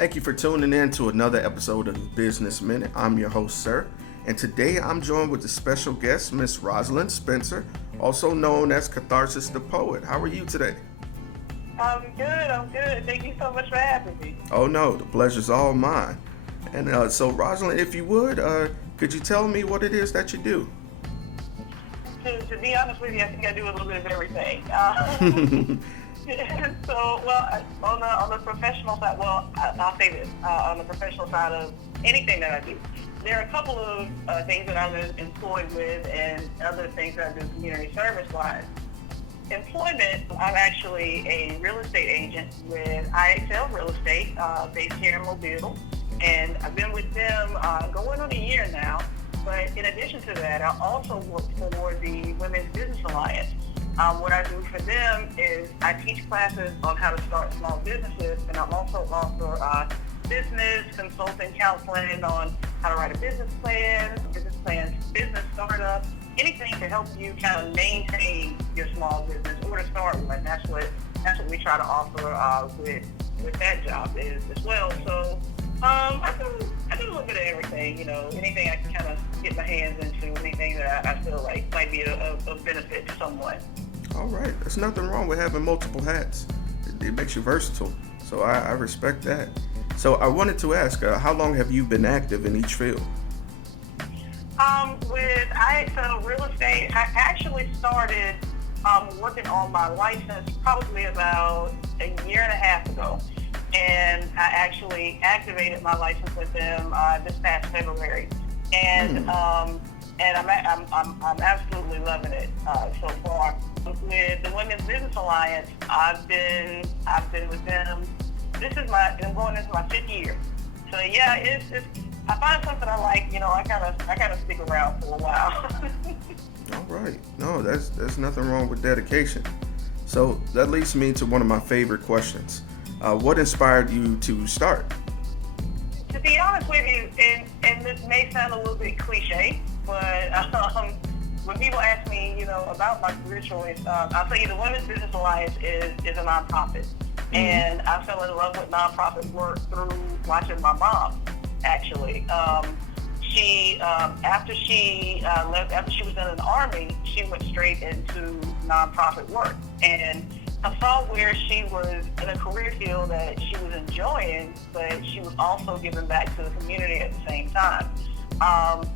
Thank you for tuning in to another episode of the Business Minute. I'm your host, sir, and today I'm joined with a special guest, Miss Roslyn Spencer, also known as Catharsis the Poet. How are you today? I'm good. Thank you so much for having me. Oh no, the pleasure's all mine. And so Roslyn, if you would, could you tell me what it is that you do? To be honest with you, I think I do a little bit of everything. So, on the professional side, I'll say this, on the professional side of anything that I do, there are a couple of things that I'm employed with and other things that I do community service-wise. Employment, I'm actually a real estate agent with IXL Real Estate, based here in Mobile, and I've been with them going on a year now. But in addition to that, I also work for the Women's Business Alliance. What I do for them is I teach classes on how to start small businesses, and I'm also offer business consulting, counseling on how to write a business plan, business startup, anything to help you kind of maintain your small business or to start one. That's what we try to offer with that job is as well. So I do a little bit of everything, anything I can kind of get my hands into, anything that I feel like might be of benefit to someone. All right, there's nothing wrong with having multiple hats. It makes you versatile, so I respect that. So I wanted to ask, how long have you been active in each field? With IXL Real Estate, I actually started working on my license probably about a year and a half ago. And I actually activated my license with them this past February, and I'm absolutely loving it so far. With the Women's Business Alliance, I've been with them. I'm going into my 5th year. So yeah, it's I find something I like. I kind of stick around for a while. All right, no, there's nothing wrong with dedication. So that leads me to one of my favorite questions. What inspired you to start? To be honest with you, and this may sound a little bit cliche, but when people ask me, about my career choice, I'll tell you the Women's Business Alliance is a nonprofit. Mm-hmm. And I fell in love with nonprofit work through watching my mom, actually. After she was in the Army, she went straight into nonprofit work. And I saw where she was in a career field that she was enjoying, but she was also giving back to the community at the same time.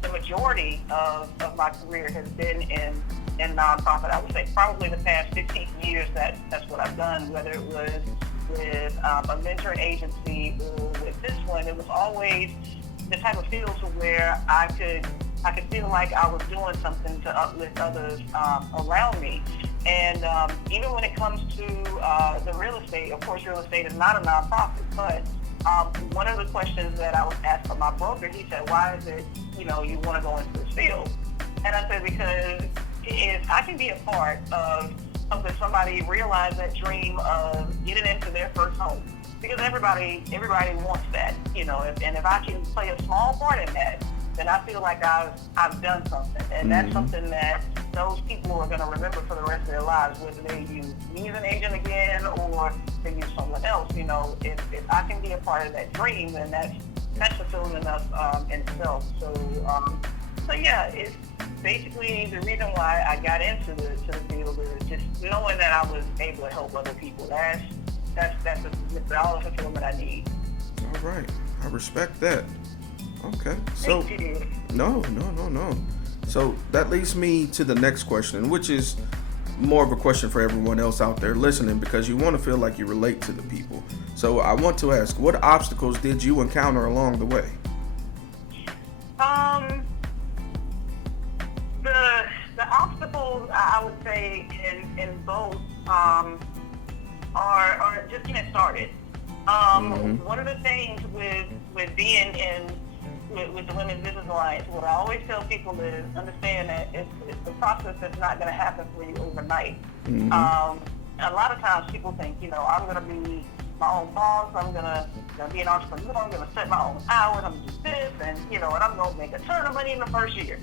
The majority of my career has been in nonprofit. I would say probably the past 15 years that's what I've done, whether it was with a mentoring agency or with this one. It was always the type of field to where I could feel like I was doing something to uplift others around me. And even when it comes to the real estate, of course, real estate is not a nonprofit, but one of the questions that I was asked by my broker, he said, why is it, you want to go into this field? And I said, because if I can be a part of helping somebody realize that dream of getting into their first home, because everybody wants that, and if I can play a small part in that, then I feel like I've done something. And that's something that those people are going to remember for the rest of their lives, whether they use me as an agent again or they use someone else. If I can be a part of that dream, then that's fulfilling enough in itself. So yeah, it's basically the reason why I got into the field is just knowing that I was able to help other people. That's all the fulfillment I need. All right, I respect that. Okay, so Thank you. No. So that leads me to the next question, which is more of a question for everyone else out there listening, because you want to feel like you relate to the people. So I want to ask, what obstacles did you encounter along the way? The obstacles I would say in both are just getting started. One of the things with being with the Women's Business Alliance, what I always tell people is understand that it's a process that's not going to happen for you overnight. A lot of times people think, I'm going to be my own boss, I'm going to be an entrepreneur, I'm going to set my own hours, I'm going to do this, and and I'm going to make a ton of money in the first year.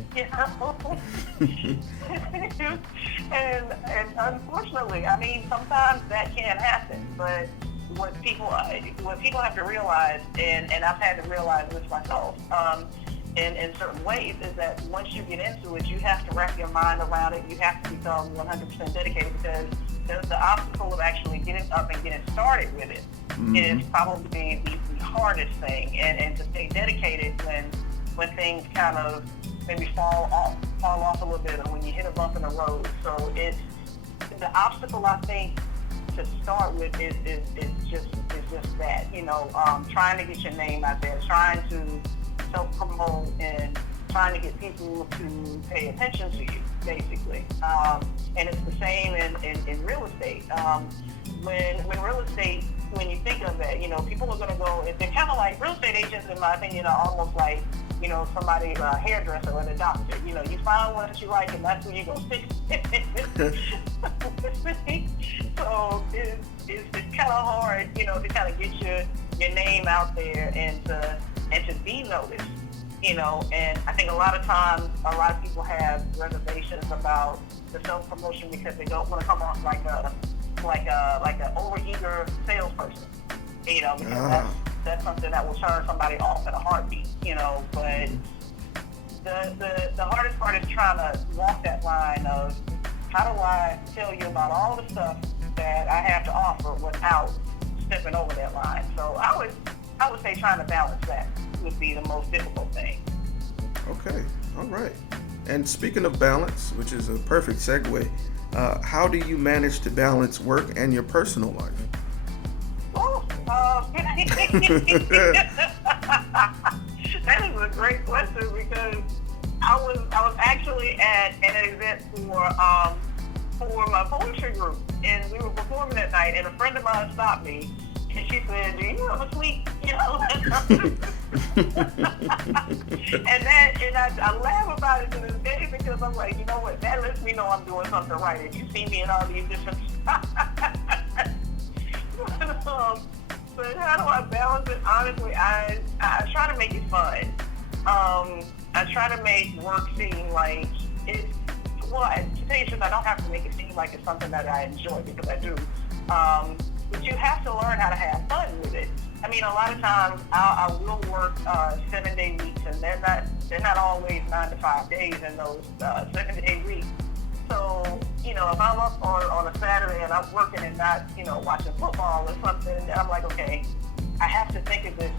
And unfortunately, sometimes that can happen, but what people have to realize, and I've had to realize this myself, in certain ways, is that once you get into it, you have to wrap your mind around it. You have to become 100% dedicated, because the obstacle of actually getting up and getting started with it is probably the hardest thing, and to stay dedicated when things kind of maybe fall off a little bit, or when you hit a bump in the road. So it's the obstacle, I think, to start with is just that, trying to get your name out there, trying to self-promote, and trying to get people to pay attention to you, basically. And it's the same in real estate. When real estate, when you think of it, people are going to go, they're kind of like, real estate agents, in my opinion, are almost like, somebody, a hairdresser or a doctor. You find one that you like, and that's where you go stick. So it's kind of hard, to kind of get your name out there and to be noticed. And I think a lot of times, a lot of people have reservations about the self-promotion because they don't want to come off like an overeager salesperson. Because that's something that will turn somebody off in a heartbeat. But the hardest part is trying to walk that line of, how do I tell you about all the stuff that I have to offer without stepping over that line? So I would say trying to balance that would be the most difficult thing. Okay, all right. And speaking of balance, which is a perfect segue, how do you manage to balance work and your personal life? That is a great question, because I was actually at an event for my poetry group, and we were performing that night, and a friend of mine stopped me, and she said, "Do you ever sleep?" And I laugh about it to this day, because I'm like, you know what? That lets me know I'm doing something right. If you see me in all these different but how do I balance it? Honestly, I try to make it fun. I try to make work seem like it's, well, to tell you the truth, I don't have to make it seem like it's something that I enjoy, because I do. But you have to learn how to have fun with it. I mean, a lot of times I will work 7-day weeks, and they're not always 9 to 5 days in those 7-day weeks. So, if I'm up on a Saturday and I'm working and not, watching football or something, I'm like, okay, I have to think of this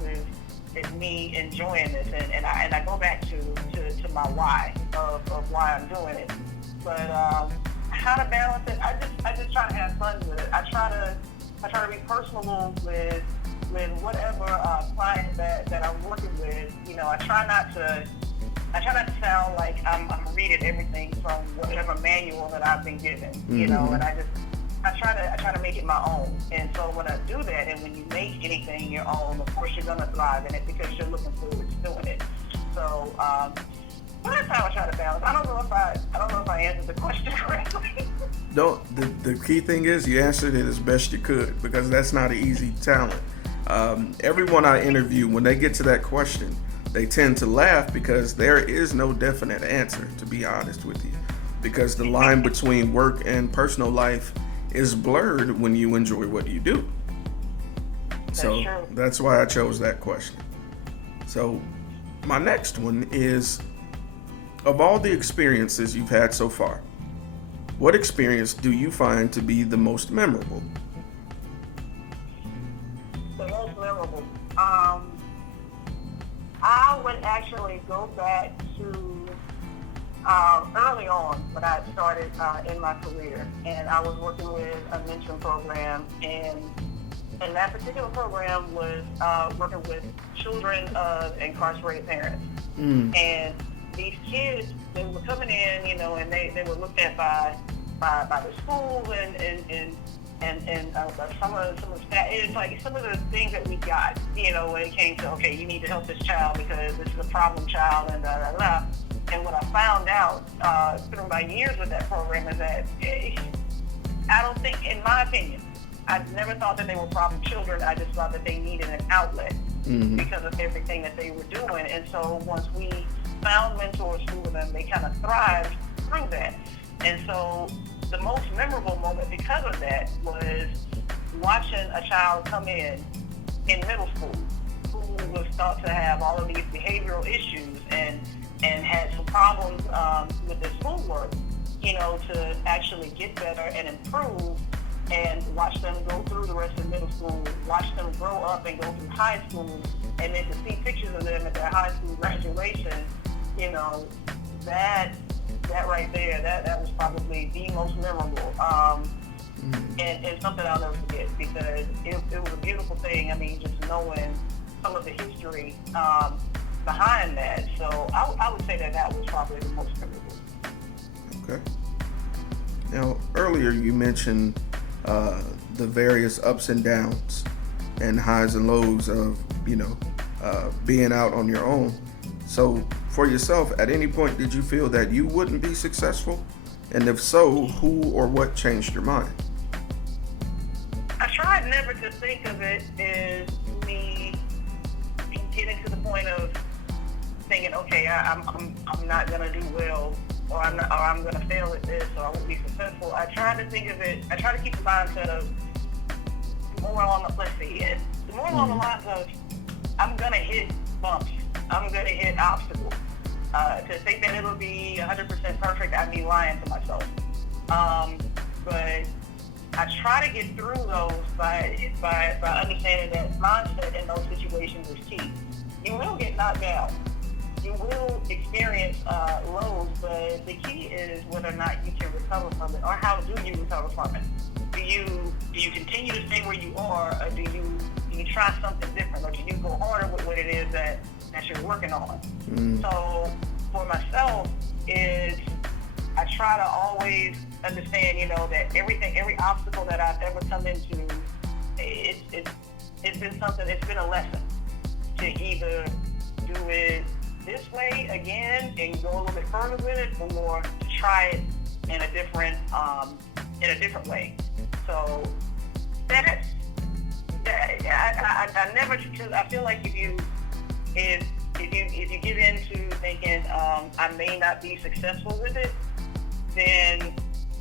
as me enjoying this, and I go back to my why of why I'm doing it. But how to balance it? I just try to have fun with it. I try to be personable with whatever client that I'm working with. I try not to sound like I'm reading everything from whatever manual that I've been given, and I try to make it my own. And so when I do that, and when you make anything your own, of course you're gonna thrive in it, because you're looking forward to doing it. So well, that's how I try to balance. I don't know if I answered the question correctly. No, the key thing is you answered it as best you could, because that's not an easy talent. Everyone I interview, when they get to that question, they tend to laugh, because there is no definite answer, to be honest with you, because the line between work and personal life is blurred when you enjoy what you do. So that's why I chose that question. So my next one is, of all the experiences you've had so far, what experience do you find to be the most memorable? The most memorable. I would actually go back to early on when I started in my career, and I was working with a mentoring program, and that particular program was working with children of incarcerated parents. And these kids, they were coming in, and they were looked at by the schools and some of the staff. It's like some of the things that we got, when it came to, okay, you need to help this child because this is a problem child, and blah, blah, blah. And what I found out through my years with that program is that I don't think, in my opinion, I never thought that they were problem children. I just thought that they needed an outlet because of everything that they were doing. And so once we found mentors for them, they kind of thrived through that. And so the most memorable moment because of that was watching a child come in middle school who was thought to have all of these behavioral issues and had some problems with their schoolwork, to actually get better and improve, and watch them go through the rest of middle school, watch them grow up and go through high school, and then to see pictures of them at their high school graduation, that right there, that was probably the most memorable. And something I'll never forget, because it was a beautiful thing. I mean, just knowing some of the history behind that. So I would say that was probably the most memorable. Okay. Now, earlier you mentioned the various ups and downs and highs and lows of, being out on your own. So for yourself, at any point, did you feel that you wouldn't be successful? And if so, who or what changed your mind? I tried never to think of it as me getting to the point of thinking, okay, I'm not gonna do well, or I'm gonna fail at this, or I won't be successful. I try to think of it. I try to keep the mindset of more along the lines of I'm gonna hit bumps. I'm gonna hit obstacles. To think that it'll be 100% perfect, I'd be lying to myself. But I try to get through those by understanding that mindset in those situations is key. You will get knocked down. You will experience lows, but the key is whether or not you can recover from it, or how do you recover from it. Do you continue to stay where you are, or do you try something different, or do you go harder with what it is that you're working on? So for myself, is I try to always understand, that every obstacle that I've ever come into, it's been something. It's been a lesson to either do it this way again and go a little bit further with it, or to try it in a different way. So I never, because I feel like if you get into thinking I may not be successful with it, then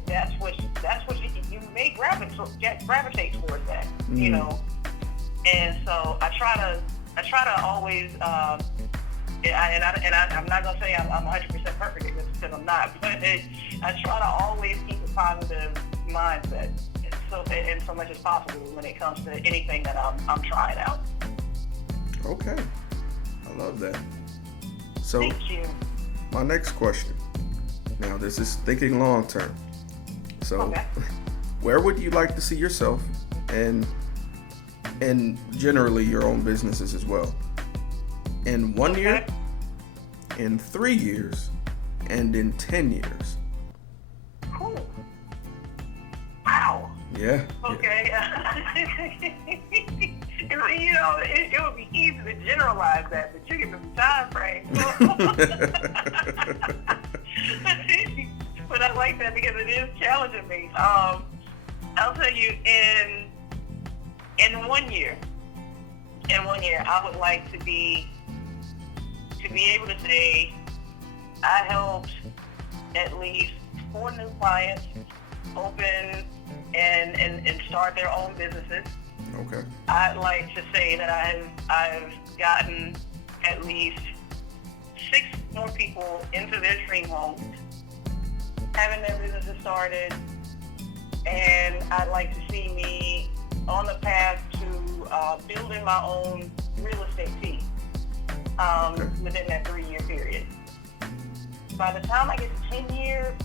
that's what you may gravitate towards that, And so I try to always, I'm not gonna say I'm 100% perfect because I'm not, but I try to always keep a positive mindset, so much as possible when it comes to anything that I'm trying out. Okay, I love that. So, thank you. My next question. Now, this is thinking long term. So, okay. Where would you like to see yourself, and generally your own businesses as well, in 1 year, in 3 years, and in 10 years? Cool. Wow. Yeah. Okay. It would be easy to generalize that, but you give them time frame. But I like that because it is challenging me. I'll tell you, in 1 year, I would like to be able to say I helped at least 4 new clients open and start their own businesses. Okay. I'd like to say that I've gotten at least 6 more people into their dream homes, having their businesses started, and I'd like to see me on the path to building my own real estate team within that 3-year period. By the time I get to 10 years,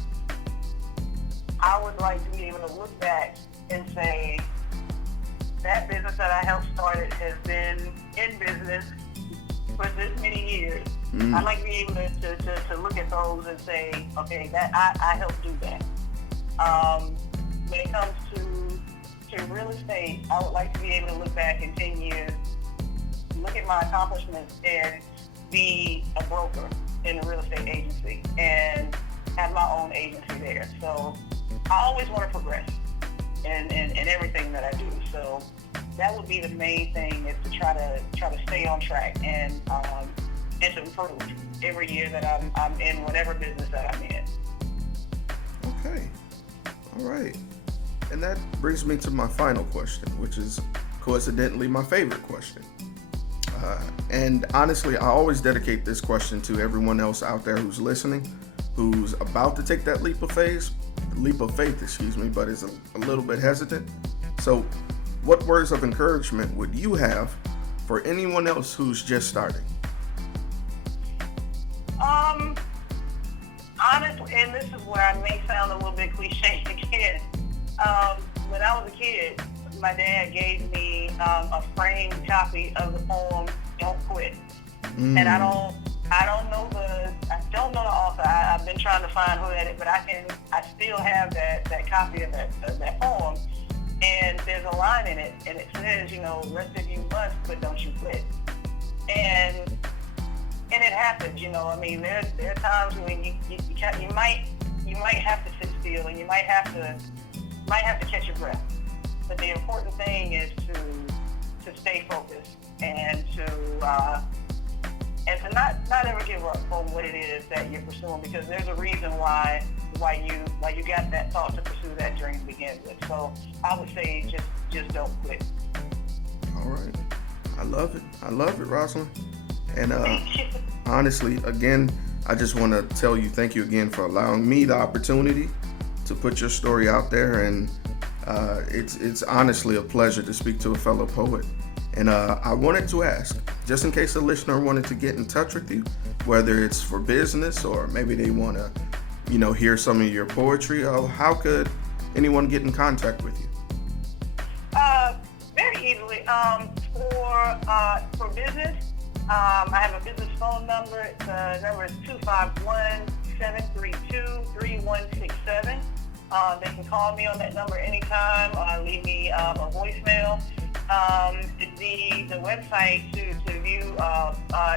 I would like to be able to look back and say, that business that I helped start has been in business for this many years. I'd like to be able to look at those and say, okay, that I helped do that. When it comes to real estate, I would like to be able to look back in 10 years, look at my accomplishments, and be a broker in a real estate agency and have my own agency there. So I always want to progress in everything that I do. So that would be the main thing, is to try to stay on track and to improve every year that I'm in whatever business that I'm in. Okay. All right. And that brings me to my final question, which is coincidentally my favorite question. And honestly, I always dedicate this question to everyone else out there who's listening, who's about to take that leap of faith, but is a little bit hesitant. So, what words of encouragement would you have for anyone else who's just starting? Honestly, and this is where I may sound a little bit cliche again. When I was a kid, my dad gave me a framed copy of the poem "Don't Quit," and I don't know the author. I've been trying to find who had it, but I still have that copy of that poem. And there's a line in it, and it says, rest if you must, but don't you quit. And it happens, there are times when you might have to sit still, and you might have to catch your breath. But the important thing is to stay focused and to not ever give up on what it is that you're pursuing, because there's a reason why you got that thought to pursue that dream to begin with. So I would say just don't quit. All right. I love it, Roslyn. And honestly, again, I just want to tell you thank you again for allowing me the opportunity to put your story out there. And it's honestly a pleasure to speak to a fellow poet. And I wanted to ask, just in case a listener wanted to get in touch with you, whether it's for business or maybe they want to, hear some of your poetry, how could anyone get in contact with you? Very easily. For business, I have a business phone number. The number is 251-732-3167. They can call me on that number anytime. Leave me a voicemail. The website to view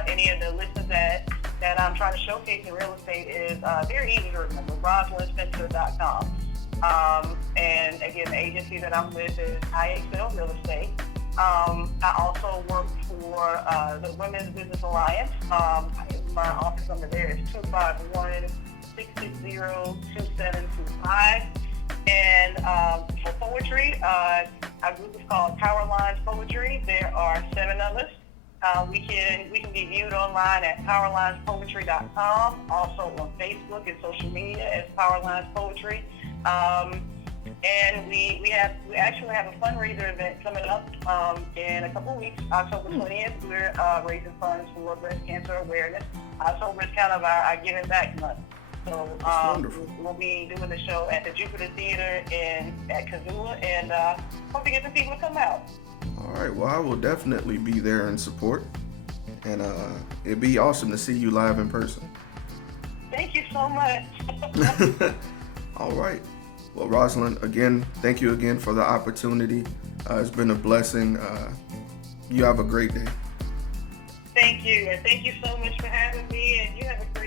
any of the listings that I'm trying to showcase in real estate is very easy to remember, RoslynSpencer.com. And again, the agency that I'm with is IXL Real Estate. I also work for the Women's Business Alliance. My office number there is 251-660-2725. And for poetry, our group is called Power Lines Poetry. There are 7 of us. We can be viewed online at powerlinespoetry.com, also on Facebook and social media as Powerlines Poetry. And we actually have a fundraiser event coming up in a couple of weeks, October 20th. We're raising funds for breast cancer awareness. October is kind of our giving back month. So we'll be doing the show at the Jupiter Theater at Kazula, and hope to get some people to come out. All right. Well, I will definitely be there in support, and it'd be awesome to see you live in person. Thank you so much. All right. Well, Roslyn, again, thank you again for the opportunity. It's been a blessing. You have a great day. Thank you, and thank you so much for having me, and you have a great